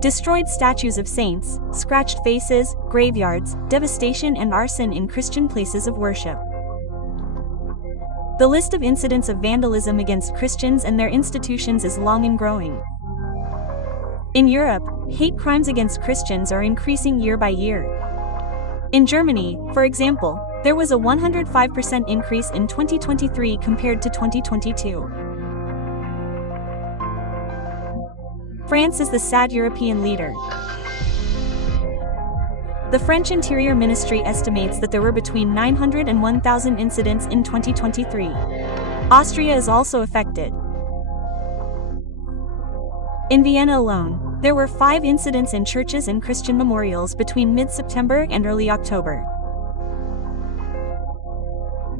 Destroyed statues of saints, scratched faces, graveyards, devastation and arson in Christian places of worship. The list of incidents of vandalism against Christians and their institutions is long and growing. In Europe, hate crimes against Christians are increasing year by year. In Germany, for example, there was a 105% increase in 2023 compared to 2022. France is the sad European leader. The French Interior Ministry estimates that there were between 900 and 1,000 incidents in 2023. Austria is also affected. In Vienna alone, there were 5 incidents in churches and Christian memorials between mid-September and early October.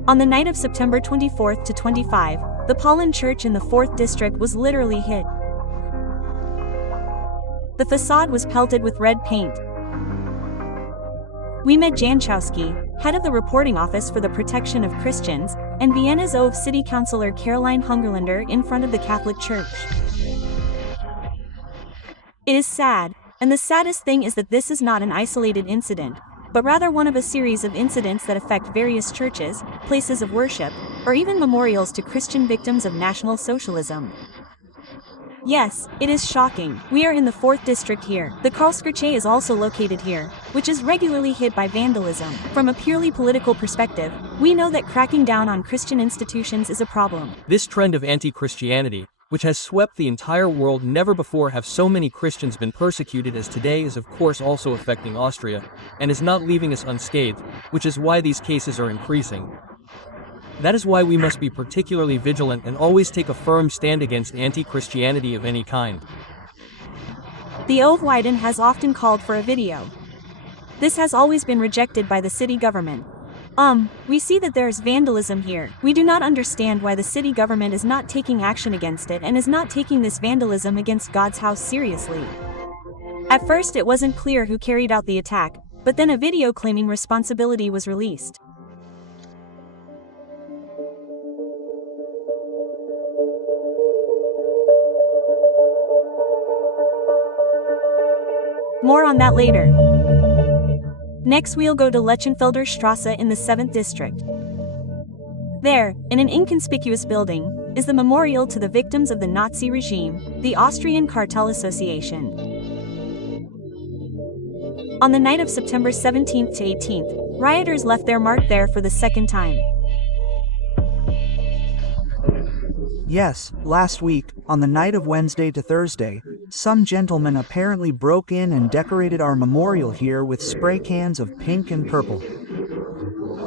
On the night of September 24 to 25, the Paulanerkirche church in the 4th district was literally hit. The facade was pelted with red paint. We met Janchowski, head of the reporting office for the protection of Christians, and Vienna's OV city councillor Caroline Hungerlander in front of the Catholic Church. It is sad, and the saddest thing is that this is not an isolated incident, but rather one of a series of incidents that affect various churches, places of worship, or even memorials to Christian victims of National Socialism. Yes, it is shocking. We are in the 4th district here. The Karlskirche is also located here, which is regularly hit by vandalism. From a purely political perspective, we know that cracking down on Christian institutions is a problem. This trend of anti-Christianity, which has swept the entire world, never before have so many Christians been persecuted as today, is of course also affecting Austria, and is not leaving us unscathed, which is why these cases are increasing. That is why we must be particularly vigilant and always take a firm stand against anti-Christianity of any kind. The OV Weiden has often called for a video. This has always been rejected by the city government. We see that there is vandalism here. We do not understand why the city government is not taking action against it and is not taking this vandalism against God's house seriously. At first it wasn't clear who carried out the attack, but then a video claiming responsibility was released. More on that later. Next we'll go to Lechenfelder Strasse in the 7th district. There, in an inconspicuous building, is the memorial to the victims of the Nazi regime, the Austrian Cartel Association. On the night of September 17th to 18th, rioters left their mark there for the second time. Yes, last week, on the night of Wednesday to Thursday, some gentlemen apparently broke in and decorated our memorial here with spray cans of pink and purple.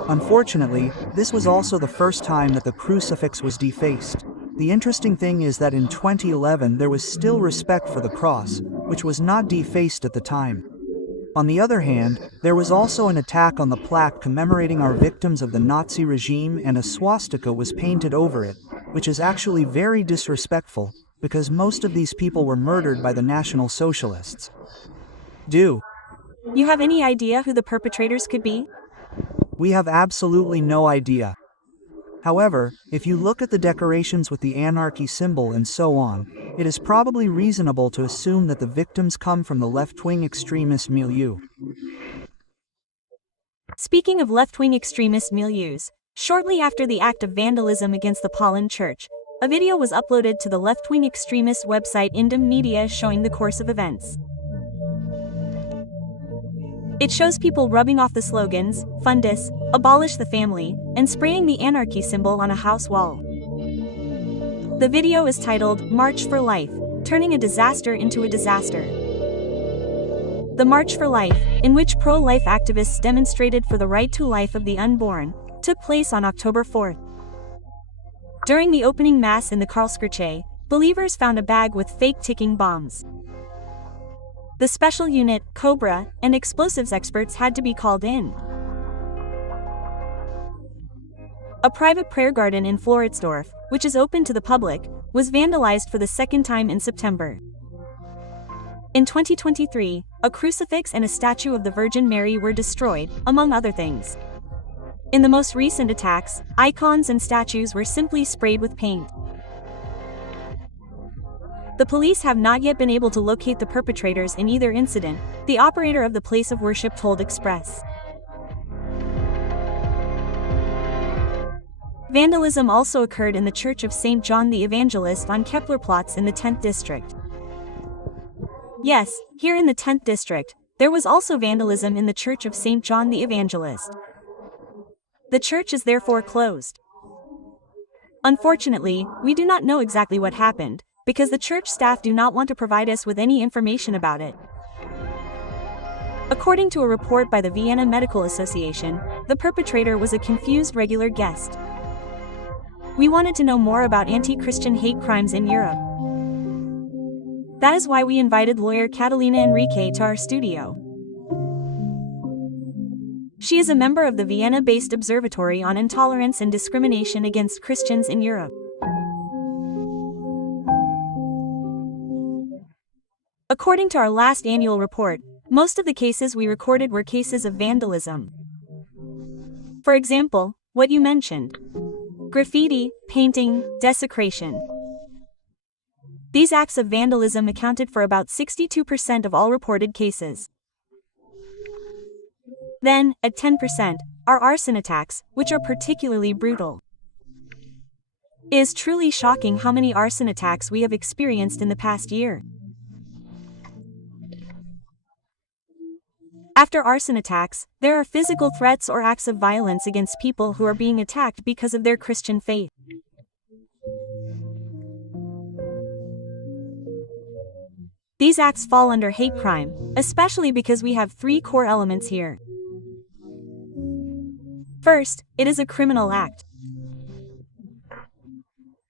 Unfortunately, this was also the first time that the crucifix was defaced. The interesting thing is that in 2011 there was still respect for the cross, which was not defaced at the time. On the other hand, there was also an attack on the plaque commemorating our victims of the Nazi regime, and a swastika was painted over it, which is actually very disrespectful, because most of these people were murdered by the National Socialists. Do you have any idea who the perpetrators could be? We have absolutely no idea. However, if you look at the decorations with the anarchy symbol and so on, it is probably reasonable to assume that the victims come from the left-wing extremist milieu. Speaking of left-wing extremist milieus, shortly after the act of vandalism against the Paulanerkirche church, a video was uploaded to the left-wing extremist website Indem Media showing the course of events. It shows people rubbing off the slogans, Fundus, abolish the family, and spraying the anarchy symbol on a house wall. The video is titled, March for Life, turning a disaster into a disaster. The March for Life, in which pro-life activists demonstrated for the right to life of the unborn, took place on October 4th. During the opening mass in the Karlskirche, believers found a bag with fake ticking bombs. The special unit, Cobra, and explosives experts had to be called in. A private prayer garden in Floridsdorf, which is open to the public, was vandalized for the second time in September. In 2023, a crucifix and a statue of the Virgin Mary were destroyed, among other things. In the most recent attacks, icons and statues were simply sprayed with paint. The police have not yet been able to locate the perpetrators in either incident, the operator of the place of worship told Express. Vandalism also occurred in the Church of St. John the Evangelist on Keplerplatz in the 10th district. Yes, here in the 10th district, there was also vandalism in the Church of St. John the Evangelist. The church is therefore closed. Unfortunately, we do not know exactly what happened, because the church staff do not want to provide us with any information about it. According to a report by the Vienna Medical Association, the perpetrator was a confused regular guest. We wanted to know more about anti-Christian hate crimes in Europe. That is why we invited lawyer Catalina Enrique to our studio. She is a member of the Vienna-based Observatory on Intolerance and Discrimination Against Christians in Europe. According to our last annual report, most of the cases we recorded were cases of vandalism. For example, what you mentioned: graffiti, painting, desecration. These acts of vandalism accounted for about 62% of all reported cases. Then, at 10%, are arson attacks, which are particularly brutal. It is truly shocking how many arson attacks we have experienced in the past year. After arson attacks, there are physical threats or acts of violence against people who are being attacked because of their Christian faith. These acts fall under hate crime, especially because we have three core elements here. First, it is a criminal act.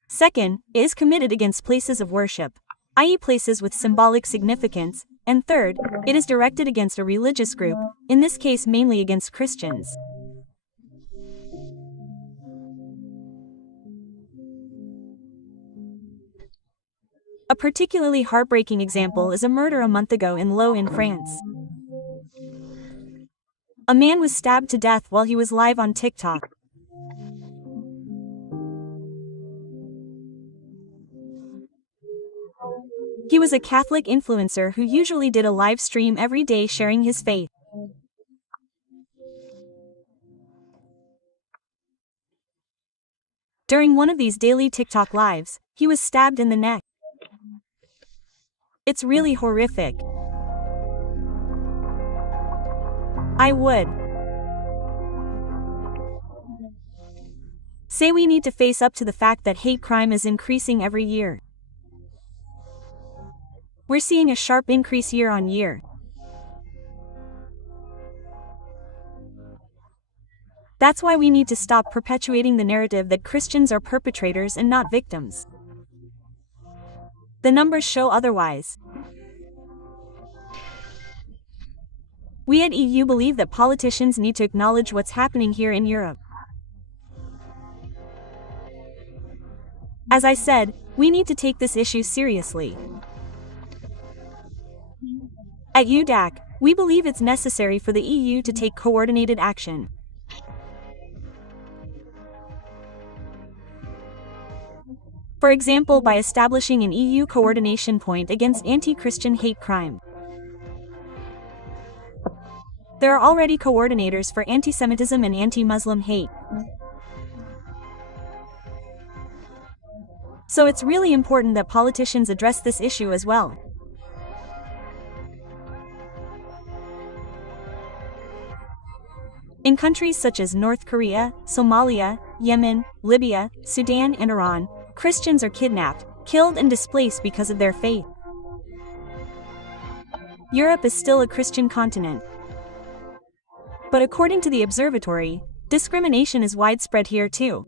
Second, it is committed against places of worship, i.e. places with symbolic significance, and third, it is directed against a religious group, in this case mainly against Christians. A particularly heartbreaking example is a murder a month ago in Lo in France. A man was stabbed to death while he was live on TikTok. He was a Catholic influencer who usually did a live stream every day sharing his faith. During one of these daily TikTok lives, he was stabbed in the neck. It's really horrific. I would say we need to face up to the fact that hate crime is increasing every year. We're seeing a sharp increase year on year. That's why we need to stop perpetuating the narrative that Christians are perpetrators and not victims. The numbers show otherwise. We at EU believe that politicians need to acknowledge what's happening here in Europe. As I said, we need to take this issue seriously. At UDAC, we believe it's necessary for the EU to take coordinated action. For example, by establishing an EU coordination point against anti-Christian hate crime. There are already coordinators for anti-Semitism and anti-Muslim hate. So it's really important that politicians address this issue as well. In countries such as North Korea, Somalia, Yemen, Libya, Sudan, and Iran, Christians are kidnapped, killed, and displaced because of their faith. Europe is still a Christian continent. But according to the observatory, discrimination is widespread here too.